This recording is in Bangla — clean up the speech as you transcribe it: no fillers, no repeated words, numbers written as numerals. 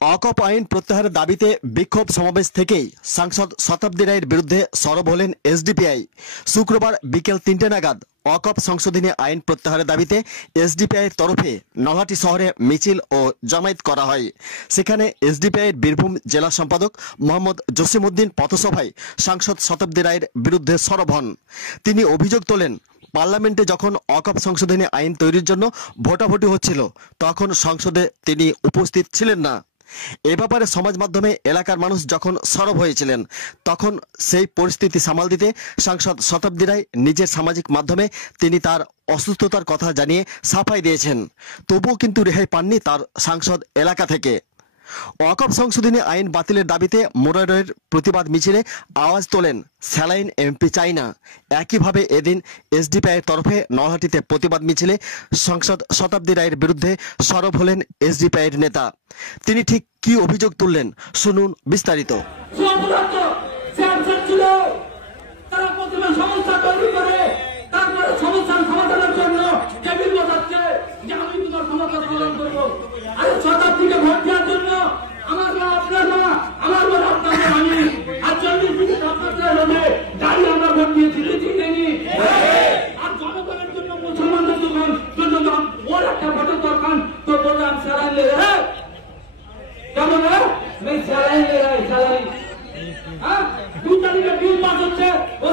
অকপ আইন প্রত্যাহারের দাবিতে বিক্ষোভ সমাবেশ থেকেই সাংসদ শতাব্দী রায়ের বিরুদ্ধে সরব হলেন এসডিপিআই। শুক্রবার বিকেল ৩টে নাগাদ অকপ সংশোধনী আইন প্রত্যাহারের দাবিতে এসডিপিআইয়ের তরফে নলহাটি শহরে মিছিল ও জমায়েত করা হয়। সেখানে এসডিপিআইয়ের বীরভূম জেলা সম্পাদক মোহাম্মদ জসিমউদ্দিন পথসভায় সাংসদ শতাব্দী রায়ের বিরুদ্ধে সরব হন। তিনি অভিযোগ তোলেন, পার্লামেন্টে যখন অকপ সংশোধনী আইন তৈরির জন্য ভোটাভুটি হচ্ছিল তখন সংসদে তিনি উপস্থিত ছিলেন না। এ ব্যাপারে সমাজ মাধ্যমে এলাকার মানুষ যখন সরব হয়েছিলেন তখন সেই পরিস্থিতি সামাল দিতে সাংসদ শতাব্দী রায় নিজের সামাজিক মাধ্যমে তিনি তার অসুস্থতার কথা জানিয়ে সাফাই দিয়েছেন। তবুও কিন্তু রেহাই পাননি তার সাংসদ এলাকা থেকে। ওয়াকফ সংশোধনী আইন বাতিলের দাবিতে মোরারের প্রতিবাদ মিছিলে আওয়াজ তোলেন স্যালাইন এমপি চাই না। একইভাবে এদিন এসডিপিআইয়ের তরফে নলহাটিতে প্রতিবাদ মিছিলে সাংসদ শতাব্দী রায়ের বিরুদ্ধে সরব হলেন এসডিপিআইয়ের নেতা। তিনি ঠিক কি অভিযোগ তুললেন শুনুন বিস্তারিত। मैं सैलाइन ले रहा है, सैलाइन। हाँ, 2 तारीख का बिल पास होते, वो